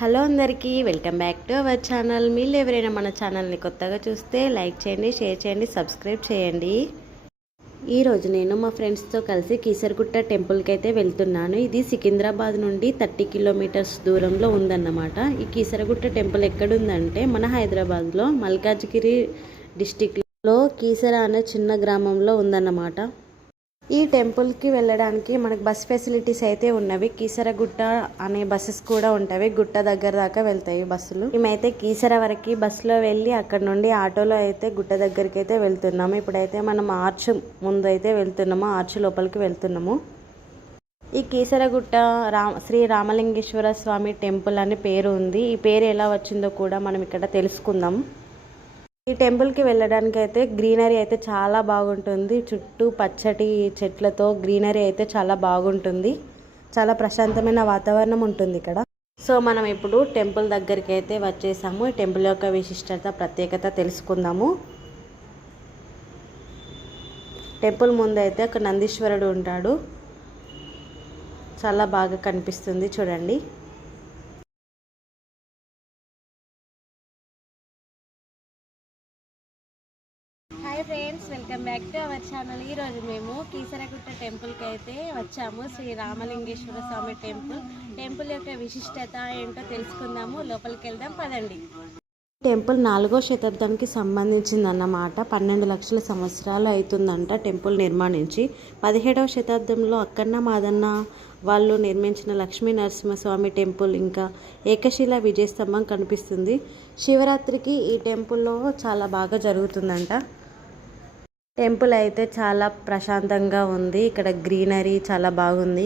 Hello అందరికీ welcome back to our channel. మీరు ఎవరైనా మన ఛానల్ని కొత్తగా చూస్తే లైక్ చేయండి, షేర్ చేయండి, సబ్స్క్రైబ్ చేయండి. ఈరోజు నేను మా ఫ్రెండ్స్తో కలిసి కీసరగుట్ట టెంపుల్కి అయితే వెళ్తున్నాను. ఇది సికింద్రాబాద్ నుండి 30 కిలోమీటర్స్ దూరంలో ఉందన్నమాట. ఈ కీసరగుట్ట టెంపుల్ ఎక్కడుందంటే మన హైదరాబాద్లో మల్కాజ్గిరి డిస్టిక్లో కీసర అనే చిన్న గ్రామంలో ఉందన్నమాట. ఈ టెంపుల్కి వెళ్ళడానికి మనకు బస్ ఫెసిలిటీస్ అయితే ఉన్నవి. కీసరగుట్ట అనే బస్సెస్ కూడా ఉంటాయి, గుట్ట దగ్గర దాకా వెళ్తాయి బస్సులు. మేమైతే కీసర వరకు బస్సులో వెళ్ళి అక్కడ నుండి ఆటోలో అయితే గుట్ట దగ్గరికి అయితే వెళ్తున్నాము. ఇప్పుడైతే మనం ఆర్చ్ ముందు అయితే వెళ్తున్నాము, ఆర్చ్ లోపలికి వెళ్తున్నాము. ఈ కీసరగుట్ట శ్రీ రామలింగేశ్వర స్వామి టెంపుల్ అని పేరు ఉంది. ఈ పేరు ఎలా వచ్చిందో కూడా మనం ఇక్కడ తెలుసుకుందాం. ఈ టెంపుల్కి వెళ్ళడానికి అయితే గ్రీనరీ అయితే చాలా బాగుంటుంది. చుట్టూ పచ్చటి చెట్లతో గ్రీనరీ అయితే చాలా బాగుంటుంది. చాలా ప్రశాంతమైన వాతావరణం ఉంటుంది ఇక్కడ. సో మనం ఇప్పుడు టెంపుల్ దగ్గరికి అయితే వచ్చేసాము. ఈ టెంపుల్ యొక్క విశిష్టత, ప్రత్యేకత తెలుసుకుందాము. టెంపుల్ ముందు అయితే ఒక నందీశ్వరుడు ఉంటాడు, చాలా బాగా కనిపిస్తుంది చూడండి. Hi friends, welcome back to our channel. ఈరోజు మేము కీసరగుట్ట టెంపుల్కి అయితే వచ్చాము. శ్రీ రామలింగేశ్వర స్వామి టెంపుల్ యొక్క విశిష్టత ఏంటో తెలుసుకుందాము. లోపలికి వెళ్దాం పదండి. టెంపుల్ 4వ శతాబ్దానికి సంబంధించిందన్నమాట. 12 లక్షల సంవత్సరాలు అవుతుందంట టెంపుల్ నిర్మాణించి. 17వ శతాబ్దంలో అక్కన్న మాదన్న వాళ్ళు నిర్మించిన లక్ష్మీ నరసింహస్వామి టెంపుల్, ఇంకా ఏకశిల విజయస్తంభం కనిపిస్తుంది. శివరాత్రికి ఈ టెంపుల్లో చాలా బాగా జరుగుతుందంట. టెంపుల్ అయితే చాలా ప్రశాంతంగా ఉంది. ఇక్కడ గ్రీనరీ చాలా బాగుంది.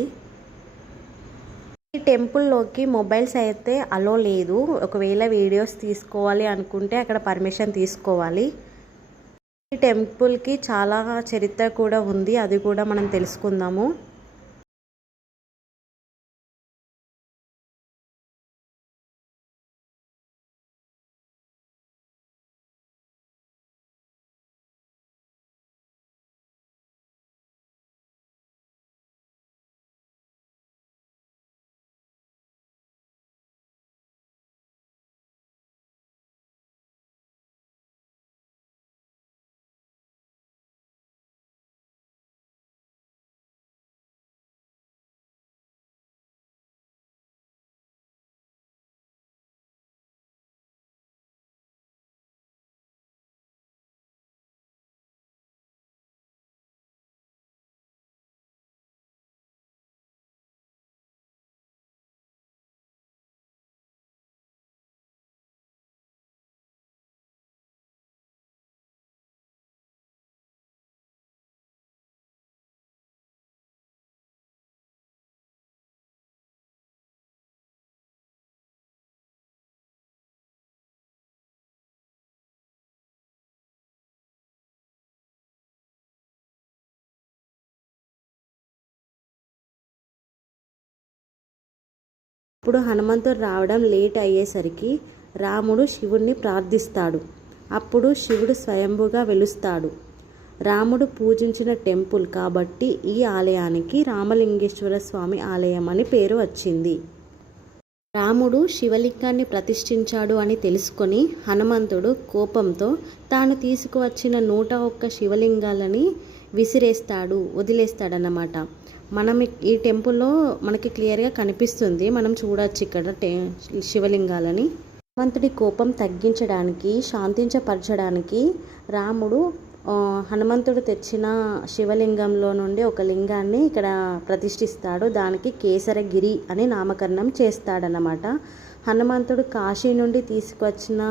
ఈ టెంపుల్లోకి మొబైల్స్ అయితే అలో లేదు. ఒకవేళ వీడియోస్ తీసుకోవాలి అనుకుంటే అక్కడ పర్మిషన్ తీసుకోవాలి. ఈ టెంపుల్కి చాలా చరిత్ర కూడా ఉంది, అది కూడా మనం తెలుసుకుందాము. ఇప్పుడు హనుమంతుడు రావడం లేట్ అయ్యేసరికి రాముడు శివుణ్ణి ప్రార్థిస్తాడు. అప్పుడు శివుడు స్వయంభుగా వెలుస్తాడు. రాముడు పూజించిన టెంపుల్ కాబట్టి ఈ ఆలయానికి రామలింగేశ్వర స్వామి ఆలయం అని పేరు వచ్చింది. రాముడు శివలింగాన్ని ప్రతిష్ఠించాడు అని తెలుసుకొని హనుమంతుడు కోపంతో తాను తీసుకువచ్చిన 101 శివలింగాలని వదిలేస్తాడన్నమాట. మనం ఈ టెంపుల్లో మనకి క్లియర్గా కనిపిస్తుంది, మనం చూడొచ్చు ఇక్కడ శివలింగాలని. హనుమంతుడి కోపం తగ్గించడానికి, శాంతించపరచడానికి రాముడు హనుమంతుడు తెచ్చిన శివలింగంలో నుండి ఒక లింగాన్ని ఇక్కడ ప్రతిష్ఠిస్తాడు. దానికి కేసరగిరి అని నామకరణం చేస్తాడన్నమాట. హనుమంతుడు కాశీ నుండి తీసుకొచ్చిన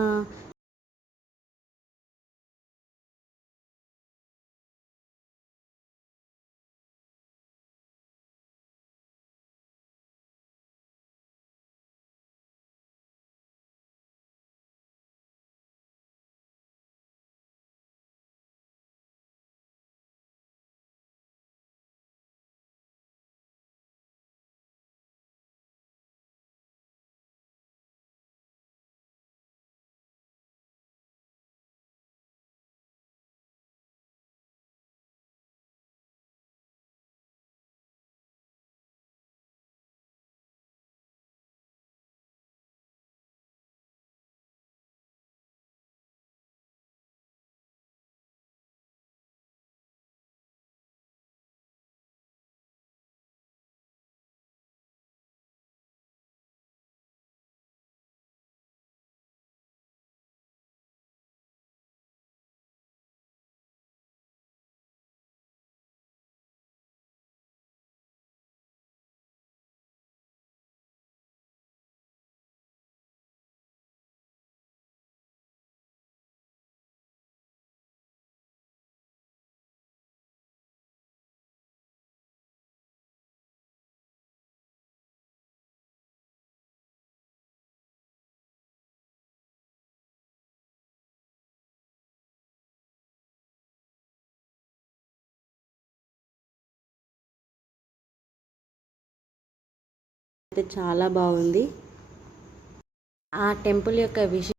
అయితే చాలా బాగుంది. ఆ టెంపుల్ యొక్క విషయం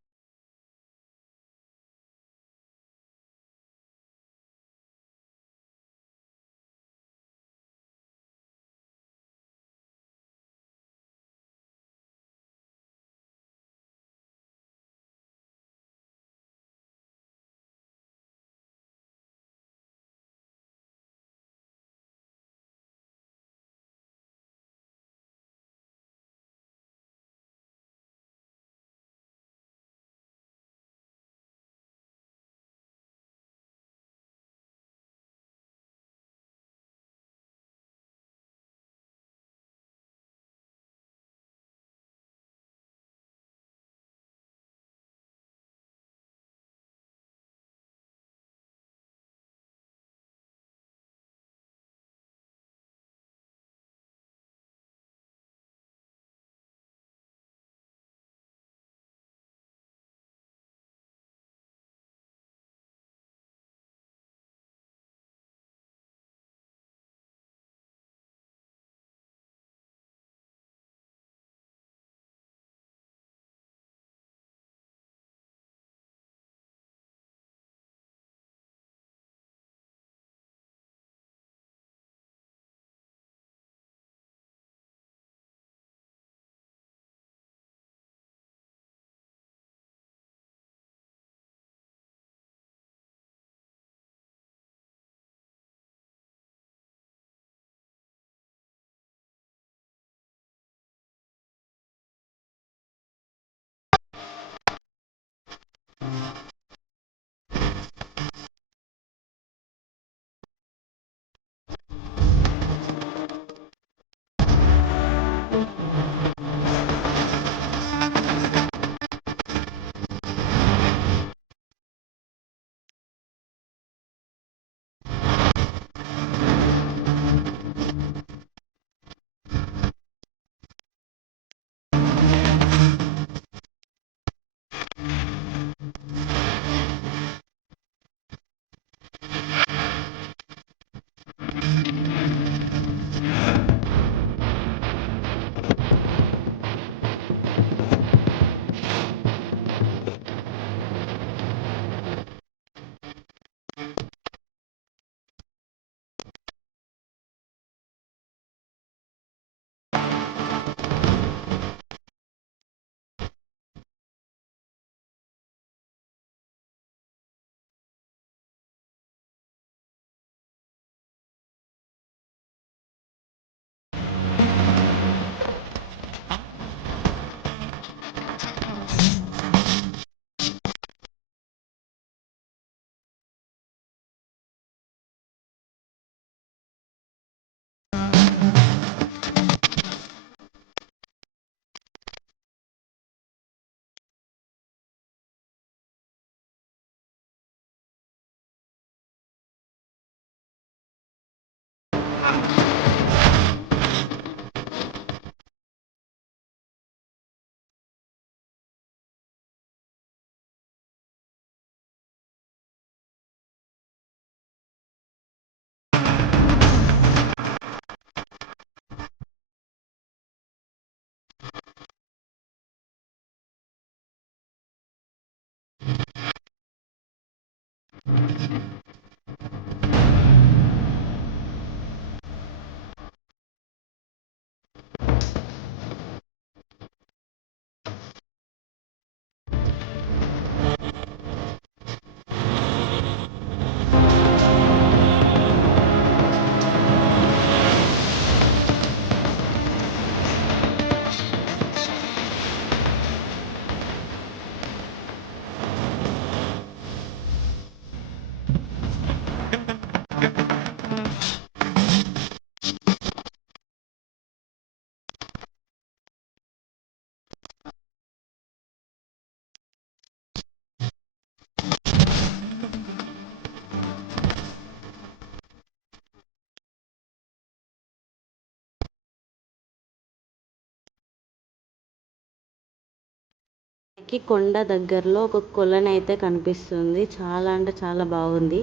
కొండ దగ్గరలో ఒక కొలను అయితే కనిపిస్తుంది. చాలా అంటే చాలా బాగుంది.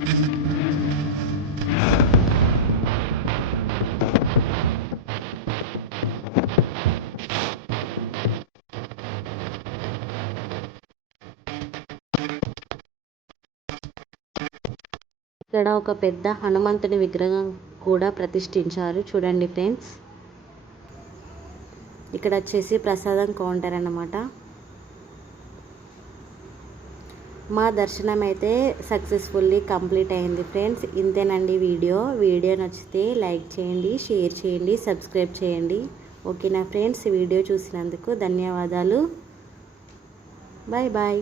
ఇక్కడ ఒక పెద్ద హనుమంతుని విగ్రహం కూడా ప్రతిష్ఠించారు చూడండి ఫ్రెండ్స్. ఇక్కడ వచ్చేసి ప్రసాదం కౌంటర్ అన్నమాట. మా దర్శనం అయితే సక్సెస్ఫుల్లీ కంప్లీట్ అయింది ఫ్రెండ్స్. ఇంతేనండి వీడియో నచ్చితే లైక్ చేయండి, షేర్ చేయండి, సబ్స్క్రైబ్ చేయండి. ఓకేనా ఫ్రెండ్స్, వీడియో చూసినందుకు ధన్యవాదాలు. Bye bye.